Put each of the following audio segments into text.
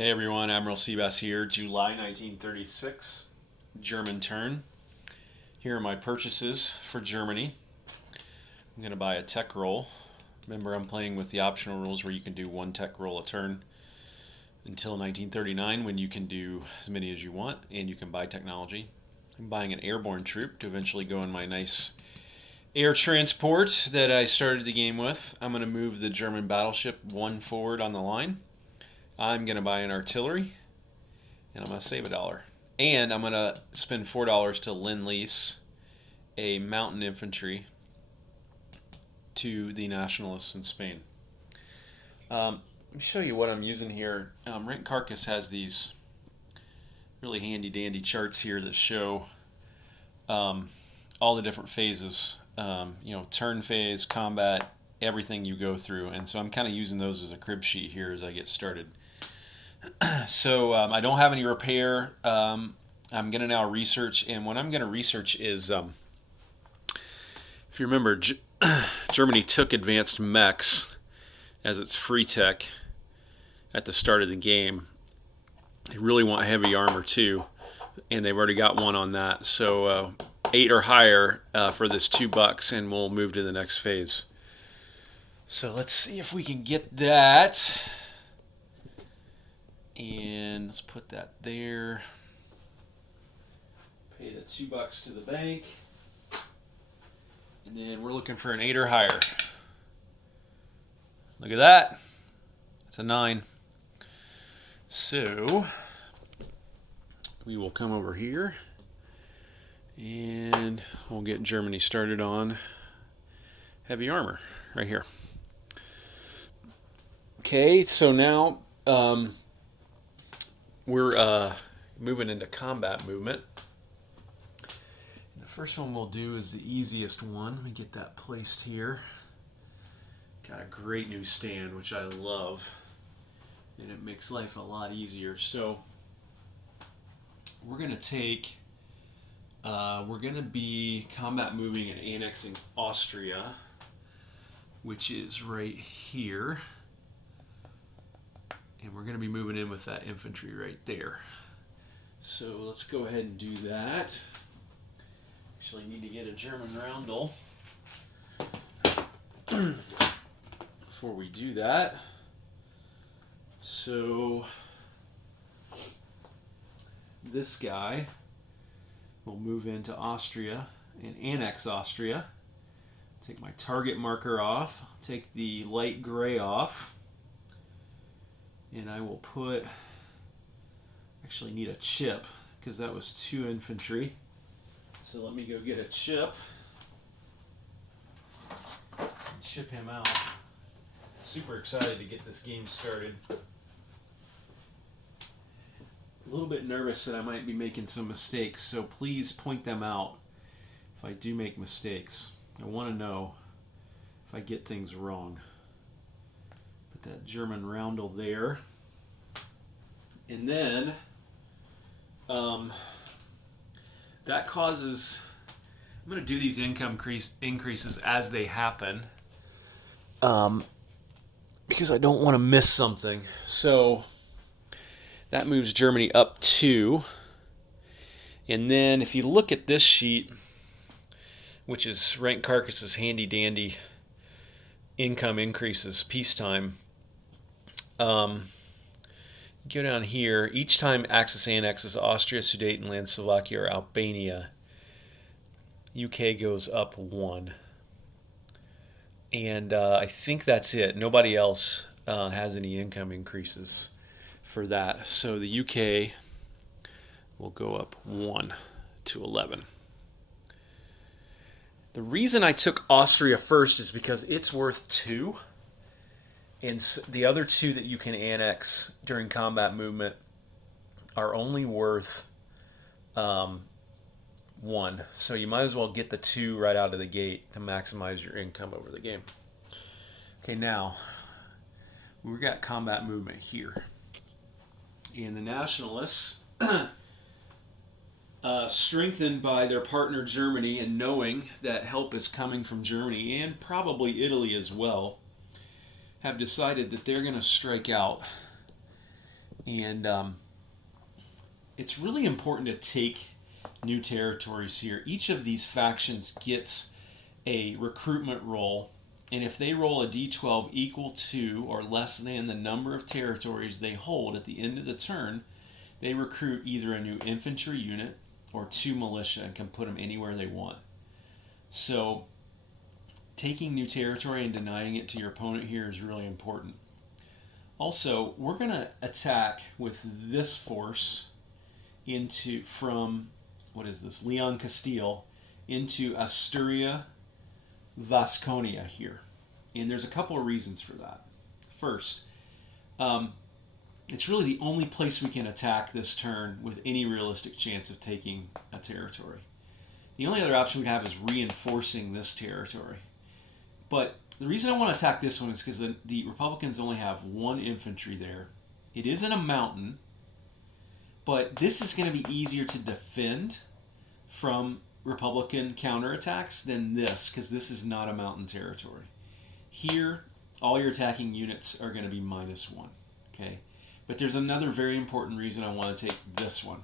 Hey everyone, Admiral Seabass here. July 1936, German turn. Here are my purchases for Germany. I'm going to buy a tech roll. Remember, I'm playing with the optional rules where you can do one tech roll a turn until 1939 when you can do as many as you want and you can buy technology. I'm buying an airborne troop to eventually go in my nice air transport that I started the game with. I'm going to move the German battleship one forward on the line. I'm going to buy an artillery, and I'm going to save $1. And I'm going to spend $4 to lend-lease a mountain infantry to the Nationalists in Spain. Let me show you what I'm using here. Rent Carcass has these really handy-dandy charts here that show all the different phases. Turn phase, combat, everything you go through. And so I'm kind of using those as a crib sheet here as I get started. So I don't have any repair. I'm going to now research, and what I'm going to research is, if you remember, Germany took advanced mechs as its free tech at the start of the game. They really want heavy armor too, and they've already got one on that. So 8 or higher for this $2, and we'll move to the next phase. So let's see if we can get that. And let's put that there. Pay the $2 to the bank. And then we're looking for an 8 or higher. Look at that. That's a 9. So we will come over here and we'll get Germany started on heavy armor right here. Okay, so now we're moving into combat movement. And the first one we'll do is the easiest one. Let me get that placed here. Got a great new stand, which I love. And it makes life a lot easier. So we're going to be combat moving and annexing Austria, which is right here. And we're going to be moving in with that infantry right there. So let's go ahead and do that. Actually need to get a German roundel before we do that. So this guy will move into Austria and annex Austria. Take my target marker off. Take the light gray off. And I will actually need a chip because that was 2 infantry. So let me go get a chip. Chip him out. Super excited to get this game started. A little bit nervous that I might be making some mistakes, so please point them out if I do make mistakes. I want to know if I get things wrong. Put that German roundel there. And then that causes, I'm going to do these income increases as they happen because I don't want to miss something. So that moves Germany up 2. And then if you look at this sheet, which is Rank Carcass's handy dandy income increases peacetime, go down here. Each time Axis annexes Austria, Sudetenland, Slovakia, or Albania, UK goes up 1. And I think that's it. Nobody else has any income increases for that. So the UK will go up 1 to 11. The reason I took Austria first is because it's worth 2. And the other 2 that you can annex during combat movement are only worth 1. So you might as well get the 2 right out of the gate to maximize your income over the game. Okay, now we've got combat movement here. And the Nationalists, strengthened by their partner Germany and knowing that help is coming from Germany and probably Italy as well, have decided that they're going to strike out And it's really important to take new territories here. Each of these factions gets a recruitment roll, and if they roll a d12 equal to or less than the number of territories they hold at the end of the turn, they recruit either a new infantry unit or 2 militia and can put them anywhere they want. So taking new territory and denying it to your opponent here is really important. Also, we're going to attack with this force from, what is this, Leon Castile into Asturia, Vasconia here. And there's a couple of reasons for that. First, it's really the only place we can attack this turn with any realistic chance of taking a territory. The only other option we have is reinforcing this territory. But the reason I want to attack this one is because the Republicans only have 1 infantry there. It is in a mountain, but this is going to be easier to defend from Republican counterattacks than this, because this is not a mountain territory. Here, all your attacking units are going to be -1. Okay? But there's another very important reason I want to take this one,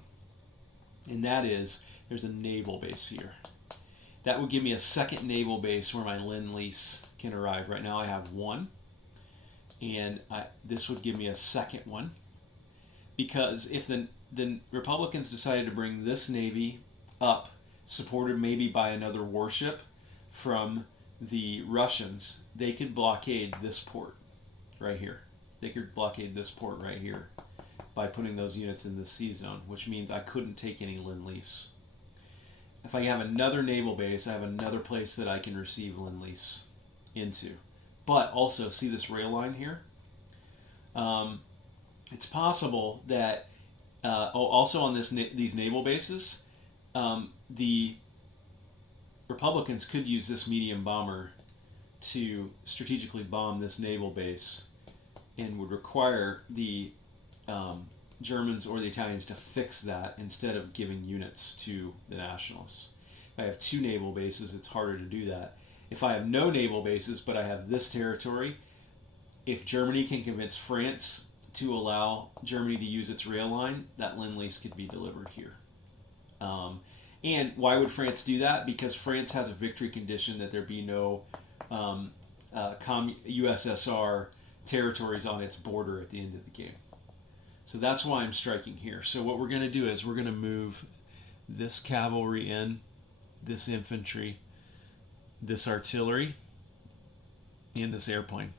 and that is there's a naval base here. That would give me a second naval base where my Lend-Lease can arrive. Right now I have 1, and this would give me a second one, because if the Republicans decided to bring this navy up, supported maybe by another warship from the Russians, they could blockade this port right here. They could blockade this port right here by putting those units in the sea zone, which means I couldn't take any Lend-Lease. If I have another naval base, I have another place that I can receive Lend-Lease into. But also, see this rail line here? It's possible that also on these naval bases, the Republicans could use this medium bomber to strategically bomb this naval base, and would require the Germans or the Italians to fix that instead of giving units to the Nationalists. If I have 2 naval bases, it's harder to do that. If I have no naval bases, but I have this territory, if Germany can convince France to allow Germany to use its rail line, that Lend-Lease could be delivered here. And why would France do that? Because France has a victory condition that there be no USSR territories on its border at the end of the game. So that's why I'm striking here. So what we're going to do is we're going to move this cavalry in, this infantry, this artillery, and this airplane.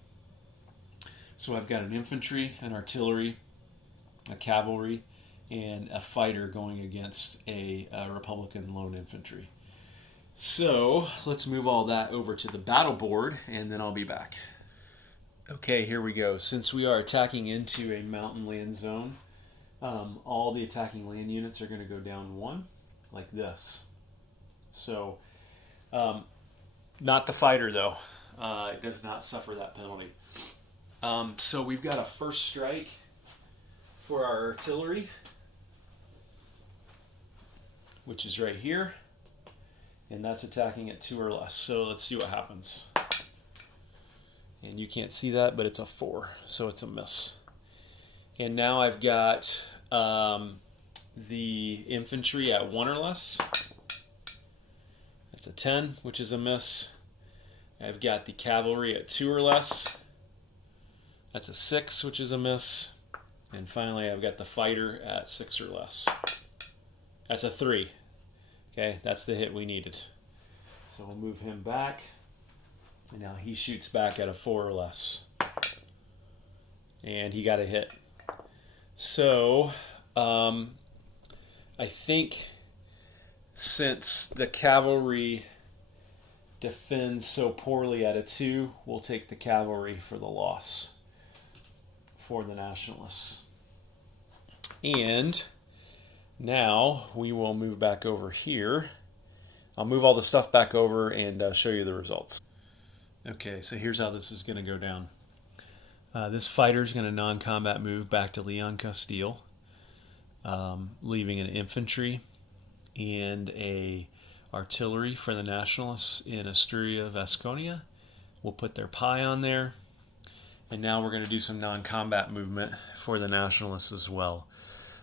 So I've got an infantry, an artillery, a cavalry, and a fighter going against a Republican lone infantry. So let's move all that over to the battle board, and then I'll be back. Okay, here we go. Since we are attacking into a mountain land zone, all the attacking land units are going to go down 1, like this. So, not the fighter though. It does not suffer that penalty. So we've got a first strike for our artillery, which is right here, and that's attacking at 2 or less. So let's see what happens. And you can't see that, but it's a 4, so it's a miss. And now I've got the infantry at 1 or less. That's a 10, which is a miss. I've got the cavalry at 2 or less. That's a 6, which is a miss. And finally, I've got the fighter at 6 or less. That's a 3. Okay, that's the hit we needed. So we'll move him back. And now he shoots back at a 4 or less. And he got a hit. So, I think since the cavalry defends so poorly at a 2, we'll take the cavalry for the loss for the Nationalists. And now we will move back over here. I'll move all the stuff back over and show you the results. Okay, so here's how this is going to go down. This fighter is going to non-combat move back to Leon Castile, leaving an infantry and a artillery for the Nationalists in Asturia, Vasconia. We'll put their pie on there. And now we're going to do some non-combat movement for the Nationalists as well.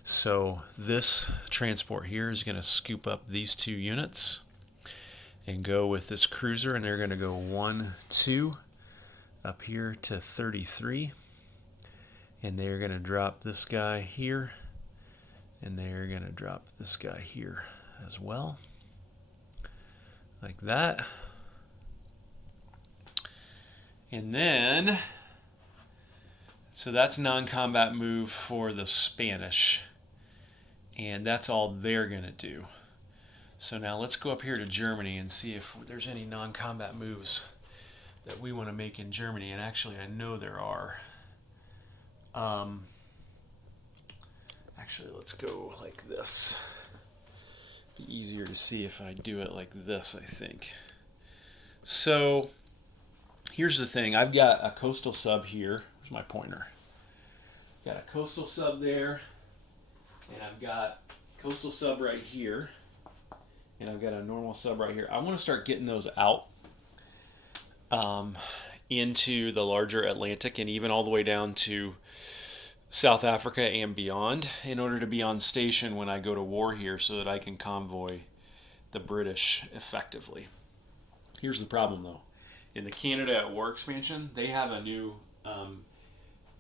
So this transport here is going to scoop up these 2 units and go with this cruiser, and they're going to go 1, 2 up here to 33, and they're going to drop this guy here, and they're going to drop this guy here as well, like that. And then, so that's non-combat move for the Spanish, and that's all they're going to do. So now let's go up here to Germany and see if there's any non-combat moves that we want to make in Germany. And actually, I know there are. Actually, let's go like this. Be easier to see if I do it like this, I think. So here's the thing. I've got a coastal sub here. Where's my pointer? Got a coastal sub there, and I've got coastal sub right here, and I've got a normal sub right here. I want to start getting those out into the larger Atlantic and even all the way down to South Africa and beyond in order to be on station when I go to war here so that I can convoy the British effectively. Here's the problem, though. In the Canada at War expansion, they have a new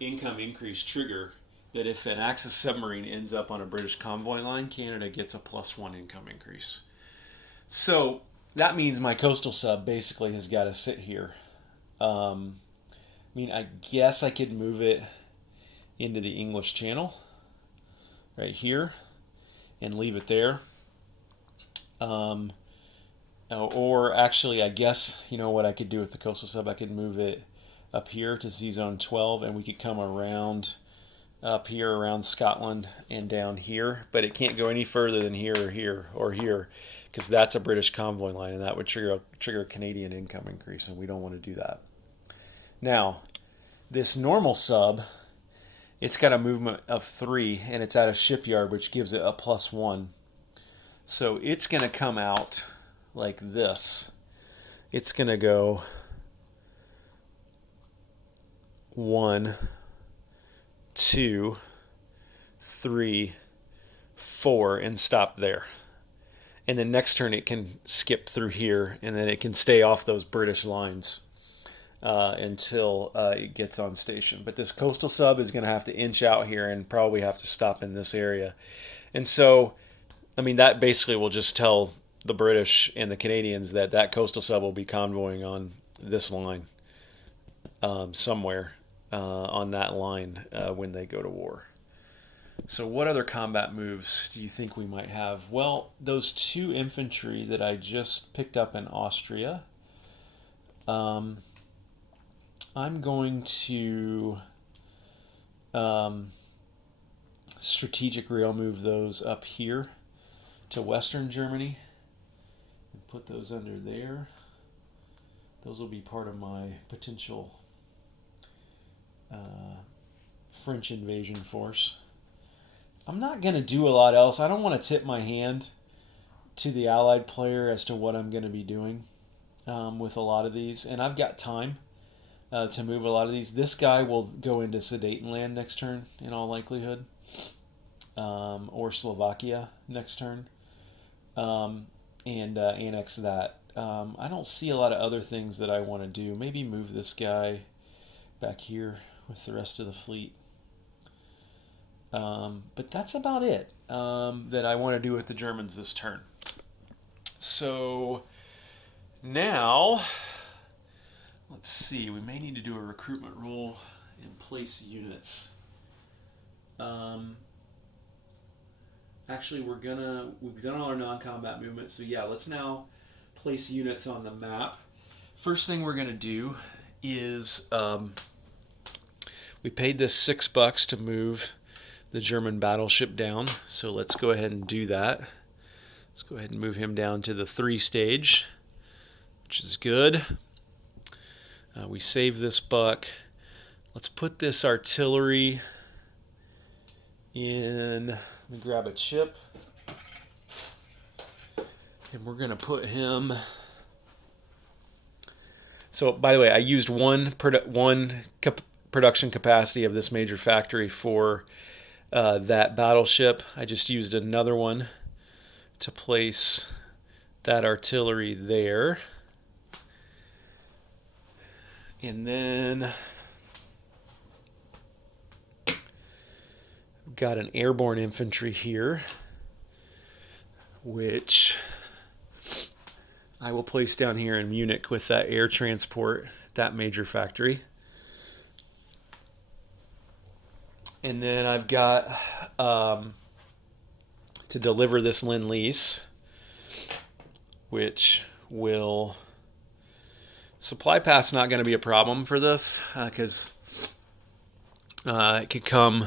income increase trigger that if an Axis submarine ends up on a British convoy line, Canada gets a +1 income increase. So that means my coastal sub basically has got to sit here. I guess I could move it into the English Channel right here and leave it there. Or actually, I guess, you know what I could do with the coastal sub? I could move it up here to Z Zone 12, and we could come around up here around Scotland and down here, but it can't go any further than here or here or here, because that's a British convoy line, and that would trigger a Canadian income increase, and we don't want to do that. Now, this normal sub, it's got a movement of 3, and it's at a shipyard, which gives it a +1. So it's going to come out like this. It's going to go 1, 2, 3, 4, and stop there. And then next turn it can skip through here, and then it can stay off those British lines until it gets on station. But this coastal sub is going to have to inch out here and probably have to stop in this area. And so, that basically will just tell the British and the Canadians that that coastal sub will be convoying on this line somewhere on that line when they go to war. So what other combat moves do you think we might have? Well, those 2 infantry that I just picked up in Austria, I'm going to strategic rail move those up here to Western Germany and put those under there. Those will be part of my potential French invasion force. I'm not going to do a lot else. I don't want to tip my hand to the Allied player as to what I'm going to be doing with a lot of these. And I've got time to move a lot of these. This guy will go into Sudetenland next turn, in all likelihood. Or Slovakia next turn. And annex that. I don't see a lot of other things that I want to do. Maybe move this guy back here with the rest of the fleet. But that's about it that I want to do with the Germans this turn. So now, let's see. We may need to do a recruitment rule and place units. Actually, we've done all our non-combat movements. So yeah, let's now place units on the map. First thing we're going to do is we paid this $6 to move the German battleship down, so let's go ahead and do that. Let's go ahead and move him down to the 3 stage, which is good. We save this buck. Let's put this artillery in. Let me grab a chip, and we're going to put him. So, by the way, I used one production capacity of this major factory for that battleship. I just used another one to place that artillery there. And then got an airborne infantry here, which I will place down here in Munich with that air transport, that major factory. And then I've got to deliver this Lend-Lease, which will... Supply path's not going to be a problem for this because it could come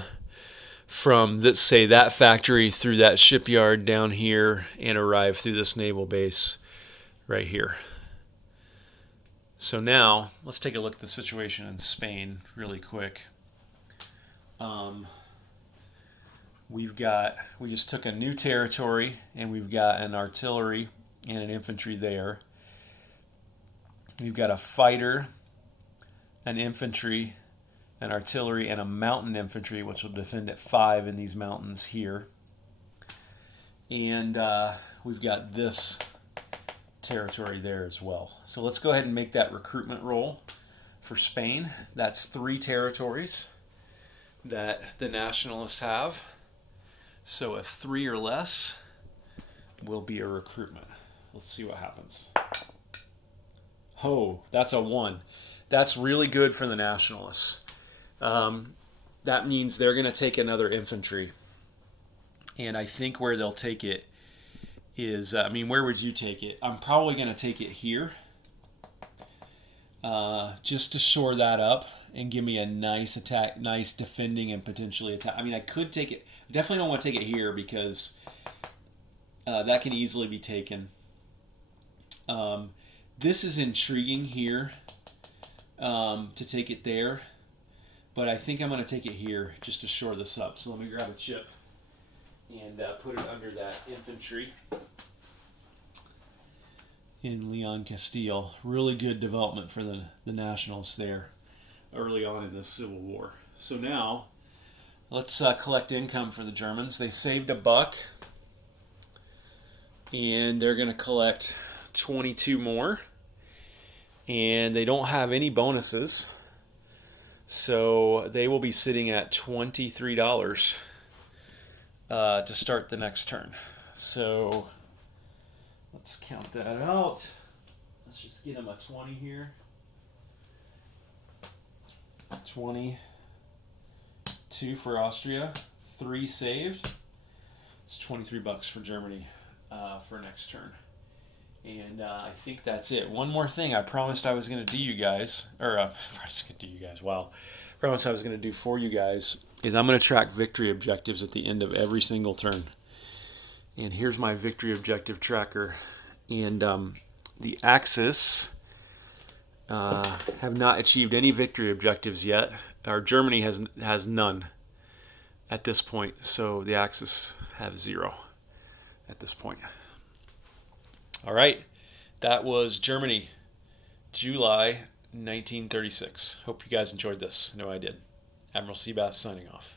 from, let's say, that factory through that shipyard down here and arrive through this naval base right here. So now let's take a look at the situation in Spain really quick. We just took a new territory, and we've got an artillery and an infantry there. We've got a fighter, an infantry, an artillery, and a mountain infantry, which will defend at 5 in these mountains here. And we've got this territory there as well. So let's go ahead and make that recruitment roll for Spain. That's 3 territories that the Nationalists have. So a 3 or less will be a recruitment. Let's see what happens. Oh, that's a 1. That's really good for the Nationalists. That means they're going to take another infantry. And I think where they'll take it is, where would you take it? I'm probably going to take it here. Just to shore that up and give me a nice attack, nice defending and potentially attack. I could take it. I definitely don't want to take it here because that can easily be taken. This is intriguing here to take it there, but I think I'm going to take it here just to shore this up. So let me grab a chip and put it under that infantry in Leon Castile. Really good development for the Nationalists there early on in the Civil War. So now let's collect income for the Germans. They saved $1, and they're going to collect 22 more, and they don't have any bonuses, so they will be sitting at $23 to start the next turn. So let's count that out. Let's just get them a 20 here. 22 for Austria, 3 saved. It's $23 for Germany for next turn. And I think that's it. One more thing I promised I was going to do you guys, promised I was going to do for you guys, is I'm going to track victory objectives at the end of every single turn. And here's my victory objective tracker. And the Axis have not achieved any victory objectives yet. Germany has none at this point. So the Axis have 0 at this point. All right, that was Germany, July 1936. Hope you guys enjoyed this. I know I did. Admiral Seabass signing off.